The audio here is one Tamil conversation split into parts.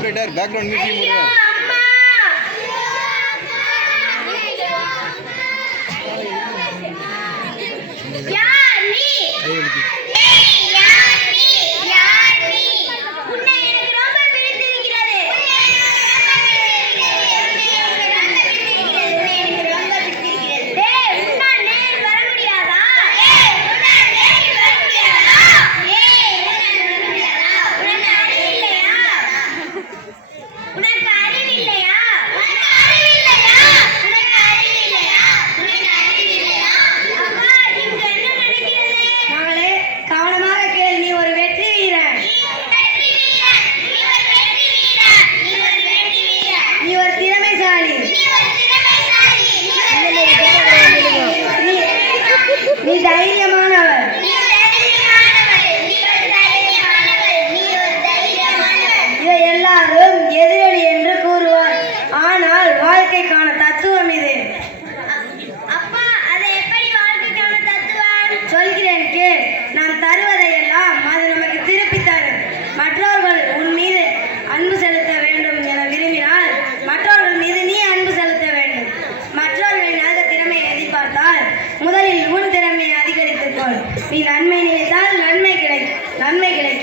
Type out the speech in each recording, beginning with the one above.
ऑपरेटर बैकग्राउंड म्यूज़िक हो रहा है।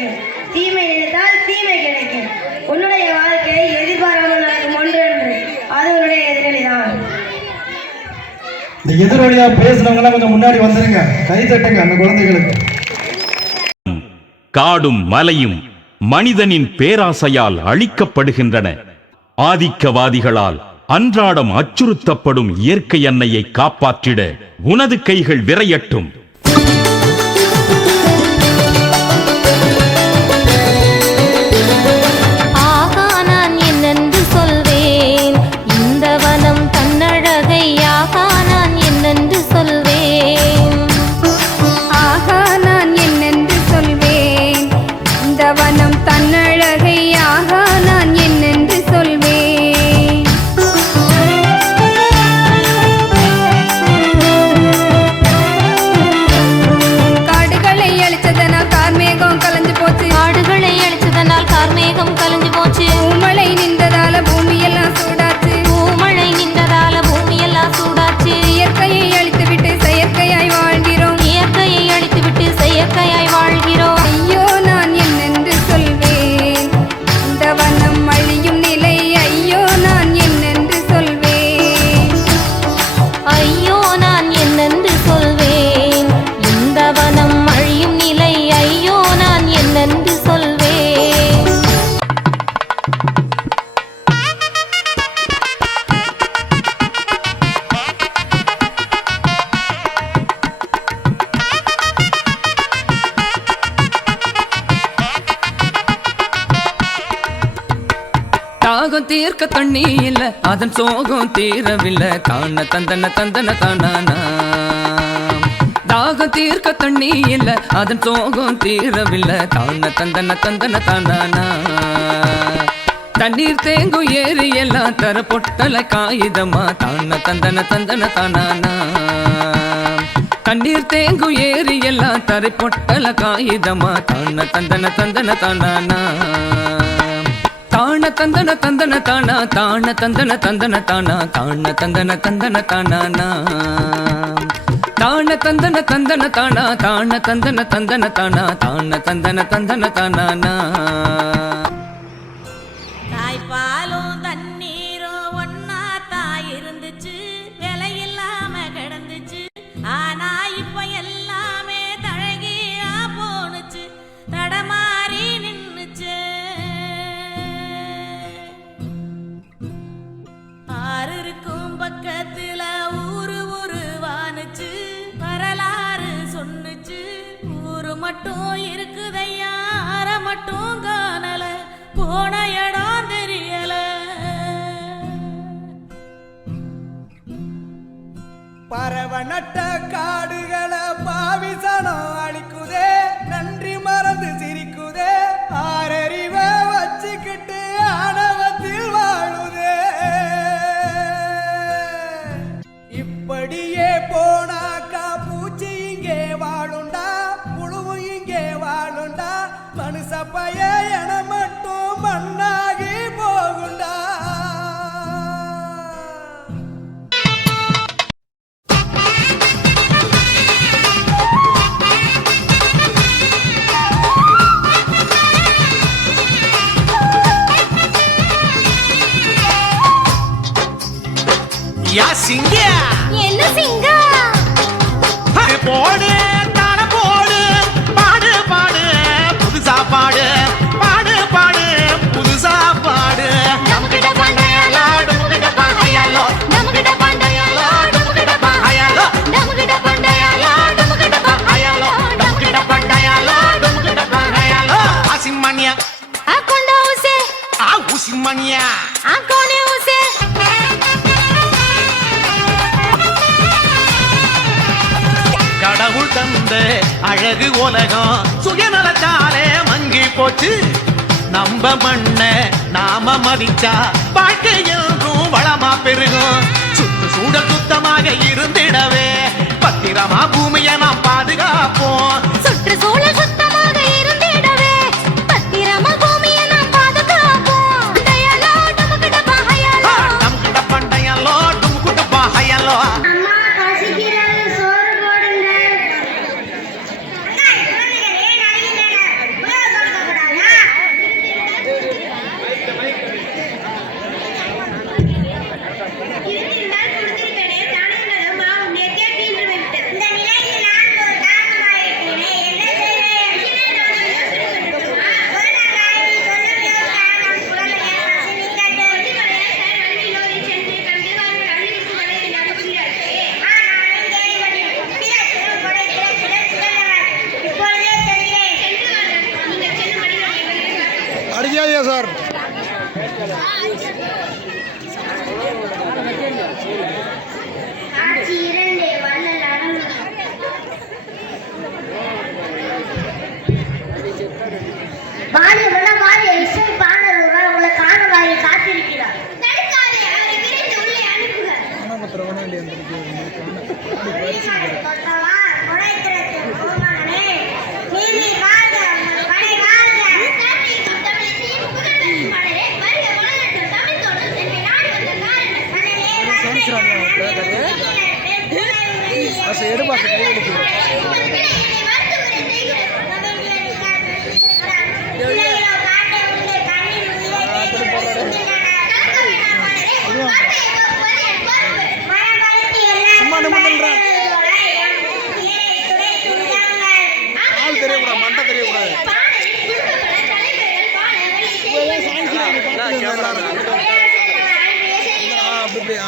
கிடைக்கும் தீமை நினைத்தால் தீமை கிடைக்கும். உன்னுடைய வாழ்க்கை எதிர்பாராமல் நடக்கும் ஒன்று என்று. அது உன்னுடைய எதிர்வெளி தான் இந்த எதிர்வழியா பேசினவங்களாம் கொஞ்சம் முன்னாடி வந்துருங்க. கை தட்டுங்க அந்த குழந்தைகளுக்கு. காடும் மலையும் மனிதனின் பேராசையால் அழிக்கப்படுகின்றன. ஆதிக்கவாதிகளால் அன்றாடம் அச்சுறுத்தப்படும் இயற்கை எண்ணெயை காப்பாற்றிட உனது கைகள் விரையட்டும். இருக்க தண்ணி இல்ல அதன் சோகம் தீரவில்லை. தான தந்தன தந்தன தானானா. தாகம் தீர்க்க தண்ணி இல்ல அதன் சோகம் தீரவில்லை. தான தந்தன தந்தன தானானா. தண்ணீர் தேங்கும் ஏறி எல்லாம் தர பொட்டல காகிதமா. தான தந்தன தந்தன தானானா. தண்ணீர் தேங்கும் ஏரி எல்லாம் தரை பொட்டல காகிதமா. தான தந்தன தந்தன தானானா. தான தந்தன தந்தன தானா தான தந்தன தந்தன தானா காண தந்தன தந்தன தானா தான தந்தன தந்தன தானா தான தந்தன தந்தன தானா தான தந்தன தந்தன தானா ஐயா சிங்கியா என்ன சிங்க? இந்த அழகு உலகம் சுயநலத்தாலே மங்கி போச்சு. நம்ம மண்ண நாம மதிச்சா வாழ்க்கை என்றும் வளமா பெருகும். சுற்று சூழல் சுத்தமாக இருந்திடவே பத்திரமா பூமி Yeah. அப்படி அப்படியா